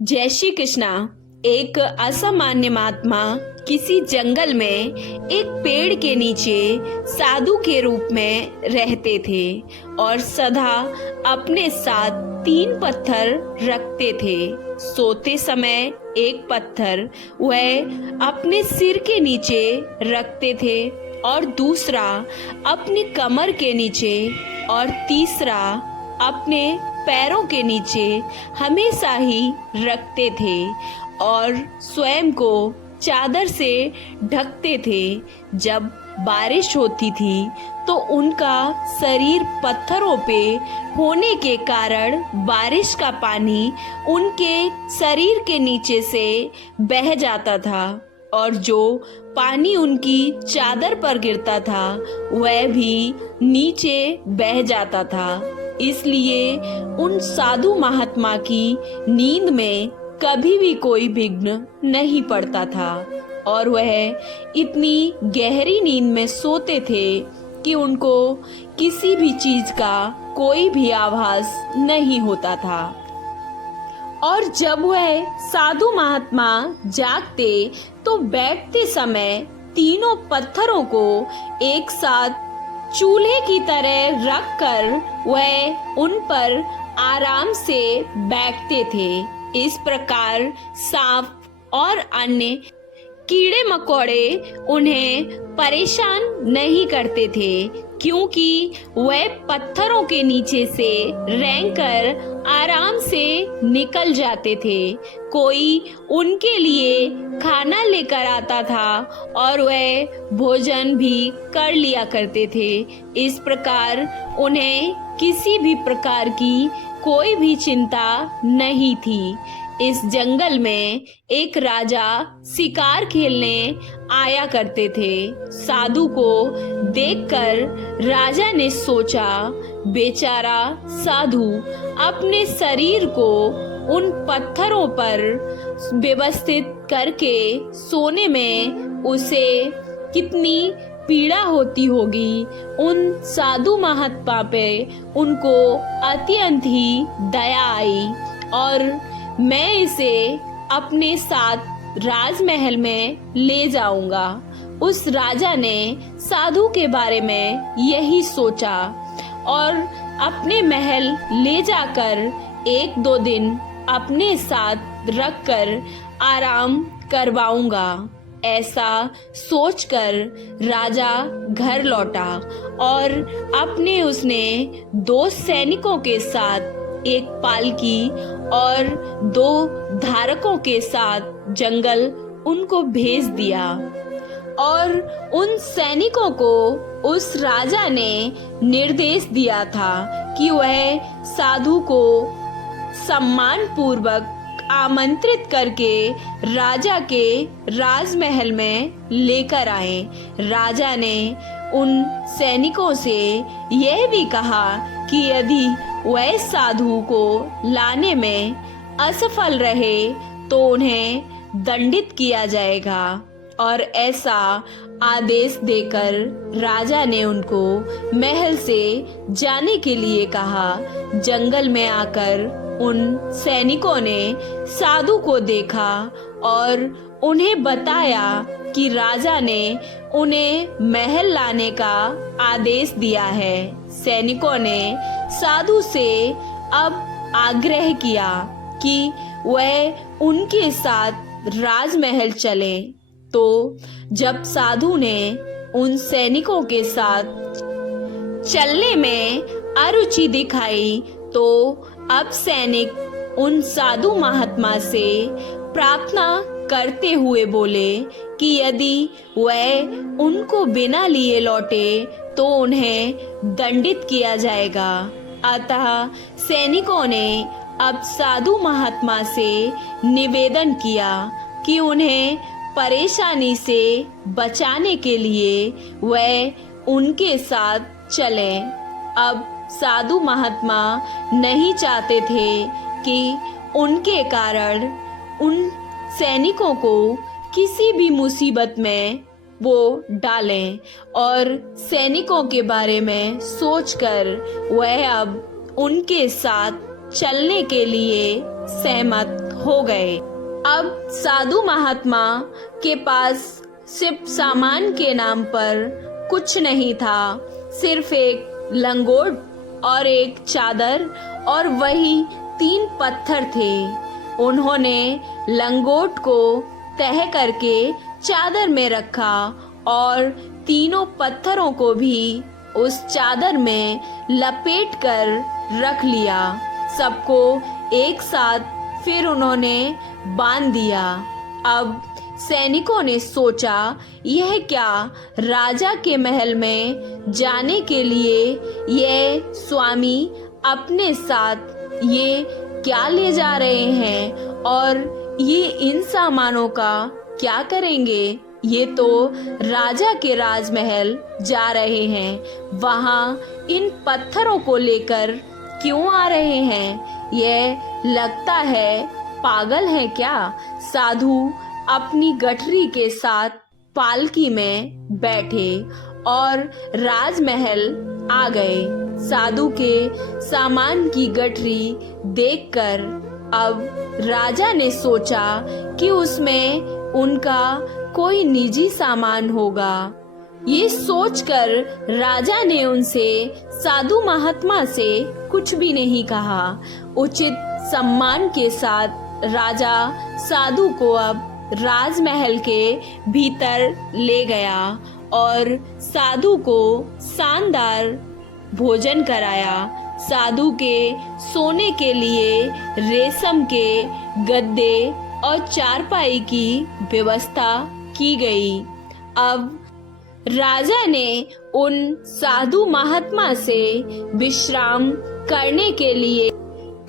जय श्री कृष्णा। एक असामान्य महात्मा किसी जंगल में एक पेड़ के नीचे साधु के रूप में रहते थे और सदा अपने साथ 3 पत्थर रखते थे। सोते समय एक पत्थर वह अपने सिर के नीचे रखते थे और दूसरा अपनी कमर के नीचे और तीसरा अपने पैरों के नीचे हमेशा ही रखते थे और स्वयं को चादर से ढकते थे। जब बारिश होती थी तो उनका शरीर पत्थरों पे होने के कारण बारिश का पानी उनके शरीर के नीचे से बह जाता था और जो पानी उनकी चादर पर गिरता था वह भी नीचे बह जाता था। इसलिए उन साधु महात्मा की नींद में कभी भी कोई विघ्न नहीं पड़ता था और वह इतनी गहरी नींद में सोते थे कि उनको किसी भी चीज का कोई भी आभास नहीं होता था। और जब वह साधु महात्मा जागते तो बैठते समय तीनों पत्थरों को एक साथ चूल्हे की तरह रखकर वह उन पर आराम से बैठते थे। इस प्रकार सांप और अन्य कीड़े मकोड़े उन्हें परेशान नहीं करते थे क्योंकि वह पत्थरों के नीचे से रेंगकर आराम से निकल जाते थे। कोई उनके लिए खाना लेकर आता था और वह भोजन भी कर लिया करते थे। इस प्रकार उन्हें किसी भी प्रकार की कोई भी चिंता नहीं थी। इस जंगल में एक राजा शिकार खेलने आया करते थे। साधु को देखकर राजा ने सोचा, बेचारा साधु अपने शरीर को उन पत्थरों पर व्यवस्थित करके सोने में उसे कितनी पीड़ा होती होगी। उन साधु महात्मा पे उनको अत्यंत ही दया आई और मैं इसे अपने साथ राजमहल में ले जाऊंगा। उस राजा ने साधु के बारे में यही सोचा और अपने महल ले जाकर 1-2 दिन अपने साथ रखकर आराम करवाऊंगा। ऐसा सोचकर राजा घर लौटा और उसने 2 सैनिकों के साथ एक पालकी और 2 धारकों के साथ जंगल उनको भेज दिया और उन सैनिकों को उस राजा ने निर्देश दिया था कि वह साधु को सम्मान पूर्वक आमंत्रित करके राजा के राजमहल में लेकर आए। राजा ने उन सैनिकों से यह भी कहा कि यदि वह साधु को लाने में असफल रहे तो उन्हें दंडित किया जाएगा और ऐसा आदेश देकर राजा ने उनको महल से जाने के लिए कहा। जंगल में आकर उन सैनिकों ने साधु को देखा और उन्हें बताया कि राजा ने उन्हें महल लाने का आदेश दिया है। सैनिकों ने साधु से अब आग्रह किया कि वह उनके साथ राजमहल चले। तो जब साधु ने उन सैनिकों के साथ चलने में अरुचि दिखाई तो अब सैनिक उन साधु महात्मा से प्रार्थना करते हुए बोले कि यदि वह उनको बिना लिए लौटे तो उन्हें दंडित किया जाएगा। अतः सैनिकों ने अब साधु महात्मा से निवेदन किया कि उन्हें परेशानी से बचाने के लिए वह उनके साथ चलें। अब साधु महात्मा नहीं चाहते थे कि उनके कारण उन सैनिकों को किसी भी मुसीबत में वो डालें और सैनिकों के बारे में सोचकर वह अब उनके साथ चलने के लिए सहमत हो गए। अब साधु महात्मा के पास सिर्फ सामान के नाम पर कुछ नहीं था, सिर्फ एक लंगोट और एक चादर और वही 3 पत्थर थे। उन्होंने लंगोट को तह करके चादर में रखा और तीनों पत्थरों को भी उस चादर में लपेट कर रख लिया। सबको एक साथ फिर उन्होंने बांध दिया। अब सैनिकों ने सोचा, यह क्या, राजा के महल में जाने के लिए ये स्वामी अपने साथ ये क्या ले जा रहे हैं और ये इन सामानों का क्या करेंगे? ये तो राजा के राजमहल जा रहे हैं, वहाँ इन पत्थरों को लेकर क्यों आ रहे हैं? ये लगता है पागल है क्या? साधु अपनी गठरी के साथ पालकी में बैठे और राजमहल आ गए। साधु के सामान की गठरी देखकर अब राजा ने सोचा कि उसमें उनका कोई निजी सामान होगा। ये सोचकर राजा ने उनसे, साधु महात्मा से कुछ भी नहीं कहा। उचित सम्मान के साथ राजा साधु को अब राजमहल के भीतर ले गया और साधु को शानदार भोजन कराया। साधु के सोने के लिए रेशम के गद्दे और चारपाई की व्यवस्था की गई। अब राजा ने उन साधु महात्मा से विश्राम करने के लिए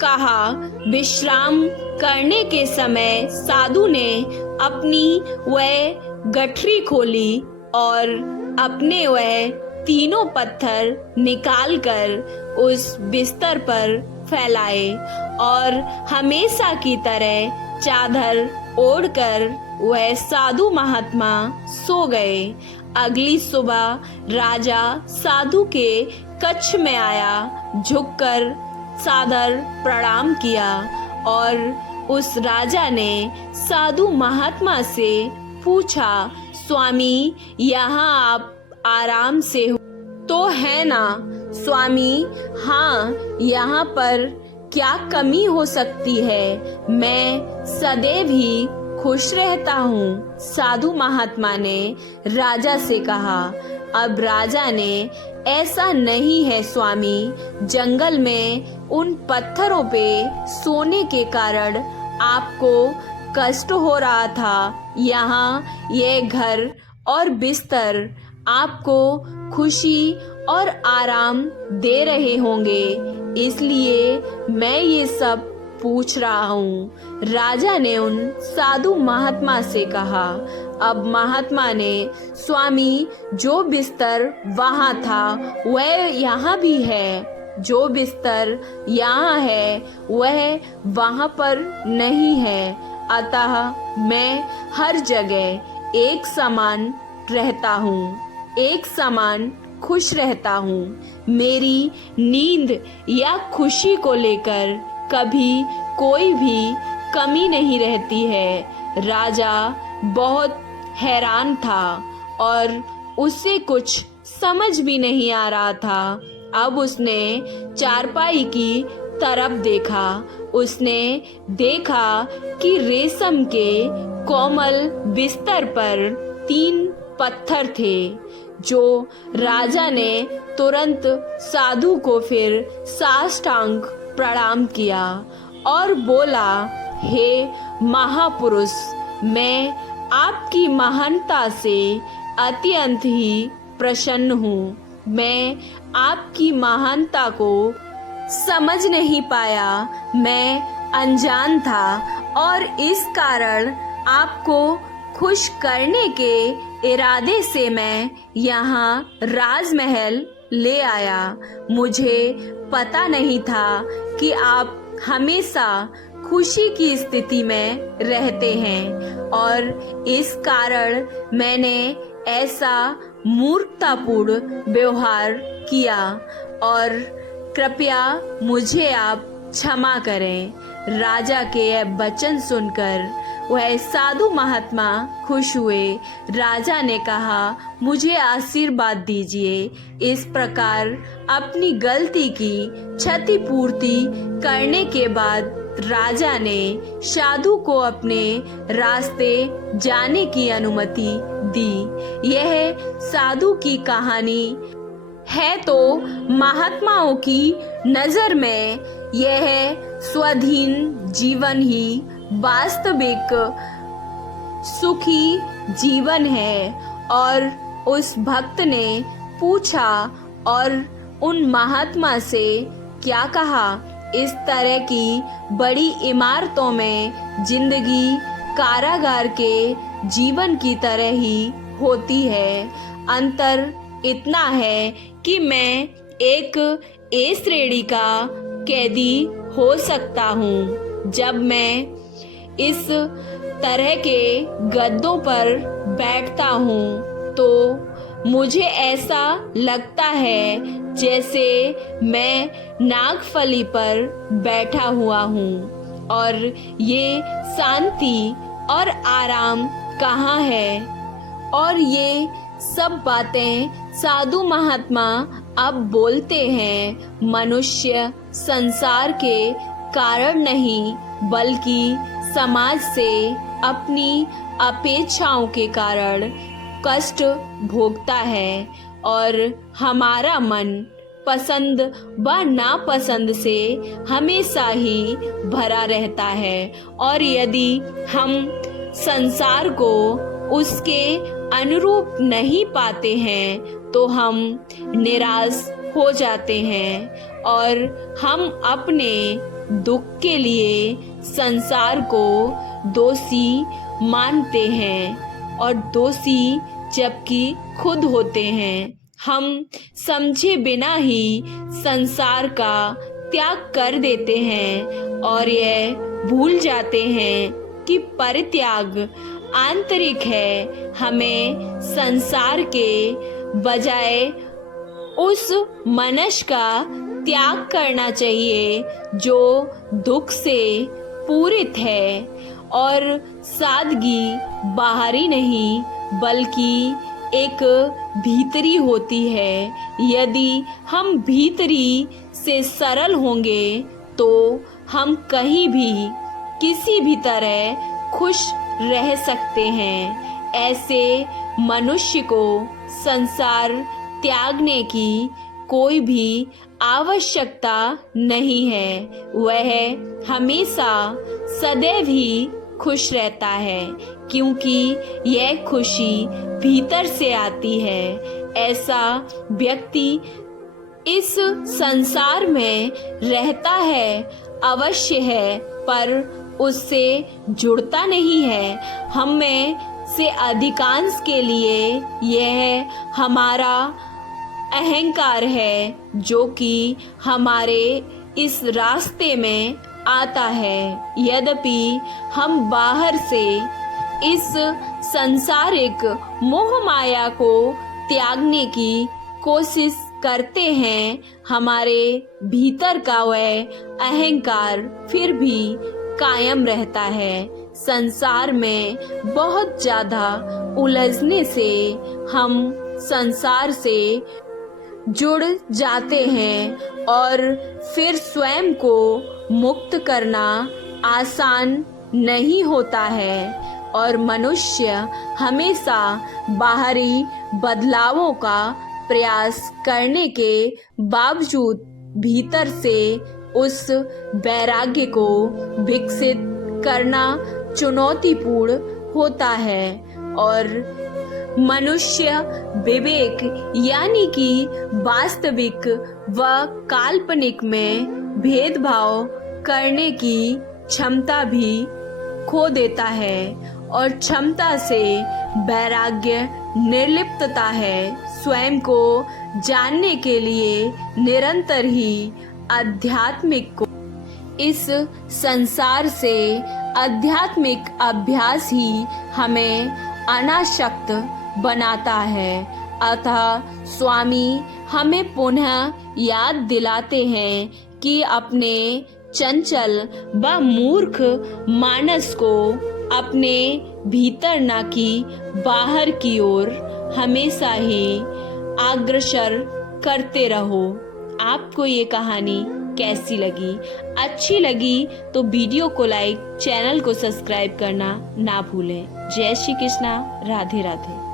कहा। विश्राम करने के समय साधु ने अपनी वह गठरी खोली और अपने वह तीनों पत्थर निकालकर उस बिस्तर पर फैलाए और हमेशा की तरह चादर ओढ़कर वह साधु महात्मा सो गए। अगली सुबह राजा साधु के कक्ष में आया, झुककर सादर प्रणाम किया और उस राजा ने साधु महात्मा से पूछा, स्वामी यहाँ आप आराम से हो तो है ना? स्वामी, हाँ, यहाँ पर क्या कमी हो सकती है, मैं सदैव ही खुश रहता हूँ। साधु महात्मा ने राजा से कहा। अब राजा ने, ऐसा नहीं है स्वामी, जंगल में उन पत्थरों पे सोने के कारण आपको कष्ट हो रहा था। यहाँ ये घर और बिस्तर आपको खुशी और आराम दे रहे होंगे, इसलिए मैं ये सब पूछ रहा हूँ। राजा ने उन साधु महात्मा से कहा। अब महात्मा ने, स्वामी, जो बिस्तर वहाँ था वह यहाँ भी है, जो बिस्तर यहाँ है वह वहाँ पर नहीं है, अतः मैं हर जगह एक समान रहता हूँ, एक समान खुश रहता हूँ। मेरी नींद या खुशी को लेकर कभी कोई भी कमी नहीं रहती है। राजा बहुत हैरान था और उसे कुछ समझ भी नहीं आ रहा था। अब उसने चारपाई की तरफ देखा। उसने देखा कि रेशम के कोमल बिस्तर पर 3 पत्थर थे, जो राजा ने तुरंत साधु को फिर साष्टांग प्रणाम किया और बोला, हे महापुरुष, मैं आपकी महानता से अत्यंत ही प्रसन्न हूँ। मैं आपकी महानता को समझ नहीं पाया, मैं अनजान था और इस कारण आपको खुश करने के इरादे से मैं यहाँ राजमहल ले आया। मुझे पता नहीं था कि आप हमेशा खुशी की स्थिति में रहते हैं और इस कारण मैंने ऐसा मूर्खतापूर्ण व्यवहार किया और कृपया मुझे आप क्षमा करें। राजा के यह वचन सुनकर वह साधु महात्मा खुश हुए। राजा ने कहा, मुझे आशीर्वाद दीजिए। इस प्रकार अपनी गलती की क्षतिपूर्ति करने के बाद राजा ने साधु को अपने रास्ते जाने की अनुमति दी। यह साधु की कहानी है तो महात्माओं की नजर में यह स्वाधीन जीवन ही वास्तविक सुखी जीवन है। और उस भक्त ने पूछा और उन महात्मा से क्या कहा, इस तरह की बड़ी इमारतों में जिंदगी कारागार के जीवन की तरह ही होती है। अंतर इतना है कि मैं एक ए श्रेणी का कैदी हो सकता हूँ। जब मैं इस तरह के गद्दों पर बैठता हूँ तो मुझे ऐसा लगता है जैसे मैं नागफली पर बैठा हुआ हूँ। और ये शांति और आराम कहाँ है। और ये सब बातें साधु महात्मा अब बोलते हैं मनुष्य संसार के कारण नहीं बल्कि समाज से अपनी अपेक्षाओं के कारण कष्ट भोगता है। और हमारा मन पसंद व नापसंद से हमेशा ही भरा रहता है। और यदि हम संसार को उसके अनुरूप नहीं पाते हैं तो हम निराश हो जाते हैं और हम अपने दुख के लिए संसार को दोषी मानते हैं। और दोषी जबकि खुद होते हैं। हम समझे बिना ही संसार का त्याग कर देते हैं और यह भूल जाते हैं कि परित्याग आंतरिक है। हमें संसार के बजाय उस मनुष्य का त्याग करना चाहिए जो दुख से पूरित है। और सादगी बाहरी नहीं बल्कि एक भीतरी होती है। यदि हम भीतरी से सरल होंगे तो हम कहीं भी किसी भी तरह खुश रह सकते हैं। ऐसे मनुष्य को संसार त्यागने की कोई भी आवश्यकता नहीं है। वह हमेशा सदैव ही खुश रहता है क्योंकि यह खुशी भीतर से आती है। ऐसा व्यक्ति इस संसार में रहता है अवश्य है पर उससे जुड़ता नहीं है। हम में से अधिकांश के लिए यह हमारा अहंकार है जो कि हमारे इस रास्ते में आता है। यद्यपि हम बाहर से इस सांसारिक मोह माया को त्यागने की कोशिश करते हैं, हमारे भीतर का वह अहंकार फिर भी कायम रहता है। संसार में बहुत ज्यादा उलझने से हम संसार से जुड़ जाते हैं और फिर स्वयं को मुक्त करना आसान नहीं होता है। और मनुष्य हमेशा बाहरी बदलावों का प्रयास करने के बावजूद भीतर से उस वैराग्य को विकसित करना चुनौतीपूर्ण होता है। और मनुष्य विवेक यानी कि वास्तविक व काल्पनिक में भेदभाव करने की क्षमता भी खो देता है। और क्षमता से वैराग्य निर्लिप्तता है। स्वयं को जानने के लिए निरंतर ही आध्यात्मिक को इस संसार से आध्यात्मिक अभ्यास ही हमें अनासक्त बनाता है। अतः स्वामी हमें पुनः याद दिलाते हैं कि अपने चंचल व मूर्ख मानस को अपने भीतर न कि बाहर की ओर हमेशा ही अग्रसर करते रहो। आपको ये कहानी कैसी लगी? अच्छी लगी तो वीडियो को लाइक, चैनल को सब्सक्राइब करना ना भूलें। जय श्री कृष्णा, राधे राधे।